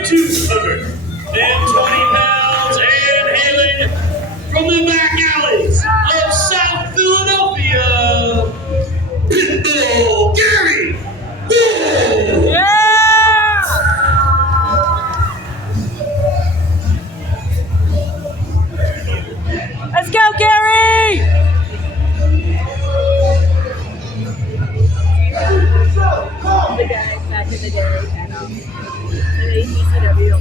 weighing 220 pounds and hailing from the back alleys of South Philadelphia, Pitbull Gary. Yeah! Let's go, Gary! The guy back in the day at BGW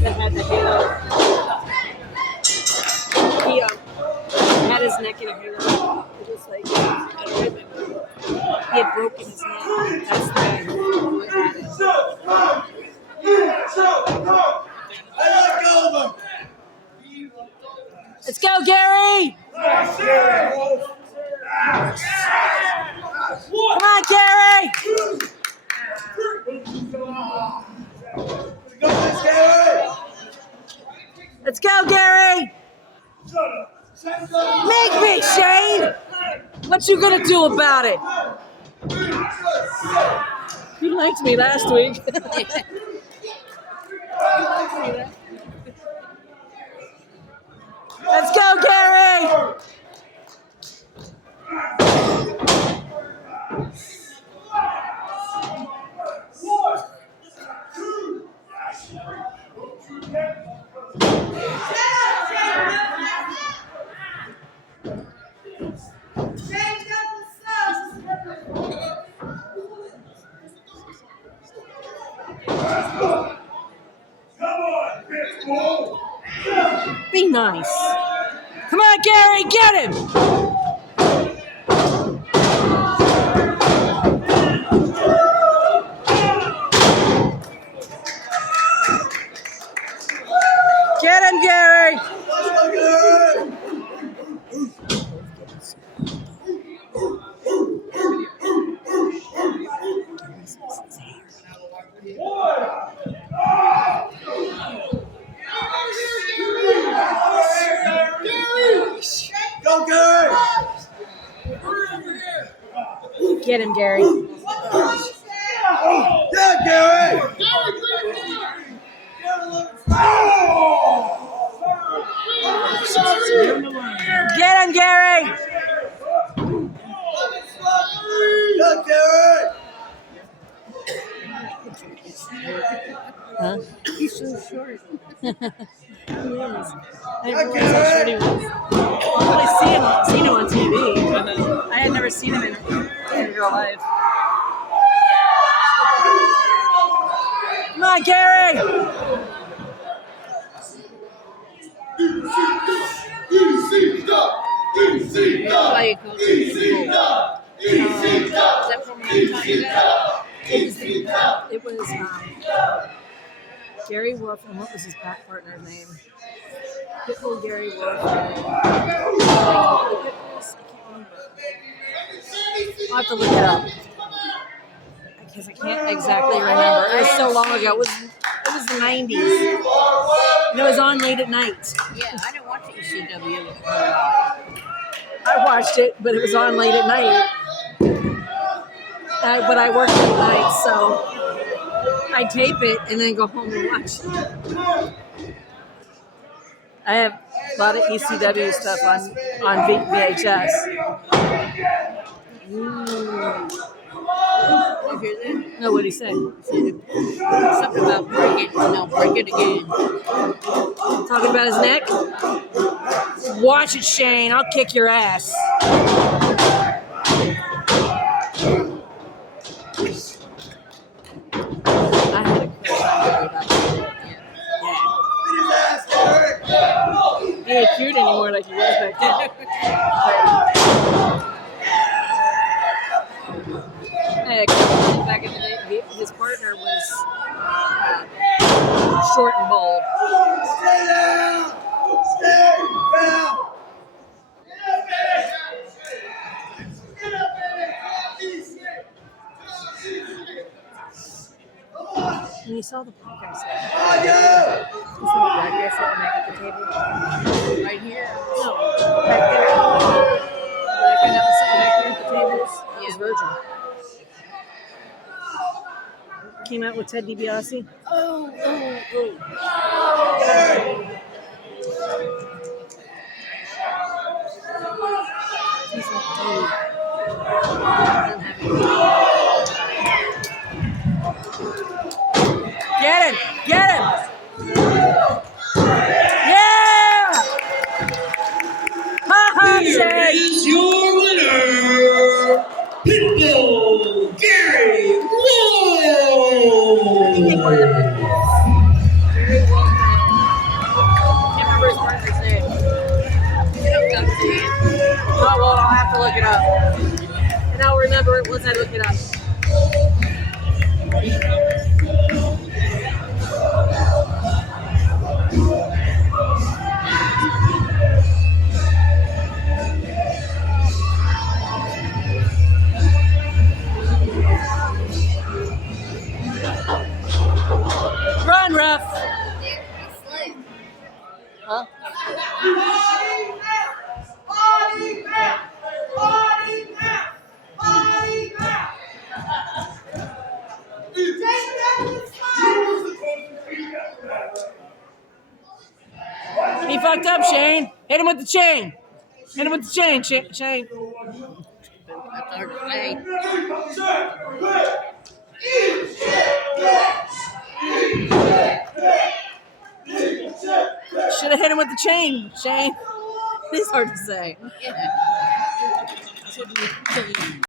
that had the halo. He had his neck in a halo. It was like, I don't remember. He had broken his neck. That's the guy who had it. Let's go, Gary! Come on, Gary! Let's go, Gary! Make me, Shane! What you gonna do about it? You liked me last week. Let's go, Gary! Be nice. Come on, Gary, get him! Get him, Gary! Go, Gary! Get him, Gary. Yeah, Gary! Get him, Gary! Yeah, Gary! Huh? He's so short. He is. I didn't realize how short he was. I've only seen him on TV. I had never seen him in real life. Come on, Gary! That's why you call it Pitbull. Is that from what you're talking about? It was Gary Wolf, and what was his partner's name? Pitbull, Gary Wolf, and I'll have to look it up because I can't exactly remember. It was so long ago. It was the 90s, and it was on late at night. Yeah, I didn't watch ECW. I watched it, but it was on late at night. But I worked late night, so I tape it and then go home and watch it. I have a lot of ECW stuff on VHS. You hear that? No, what did he say? Something about break it, no, break it again. Talking about his neck? Watch it, Shane. I'll kick your ass. I had a crush on Gary back then. He ain't cute anymore like he was back then. Back in the day, his partner was short and bald. Stay down! Stay down! And you saw the podcast. On you! You saw the podcast sitting back at the table? Right here? No, back there. That guy that was sitting back there at the tables? Yeah. He's virgin. came out with Ted DiBiase? Oh. He's like, oh. I don't have it. Get him! Get him! Yeah! Ha ha, Here Shane! is your winner, Pitbull Gary I think they call him Whoa! Pitbull. Very well done. Can't remember his partner's name. It'll come to you. Oh, well, I'll have to look it up. And I'll remember it once I look it up. Run, ref! Huh? He fucked up, Shane. Hit him with the chain. Hit him with the chain, Shane. That's hard to say. Should have hit him with the chain, Shane. It's hard to say. Yeah.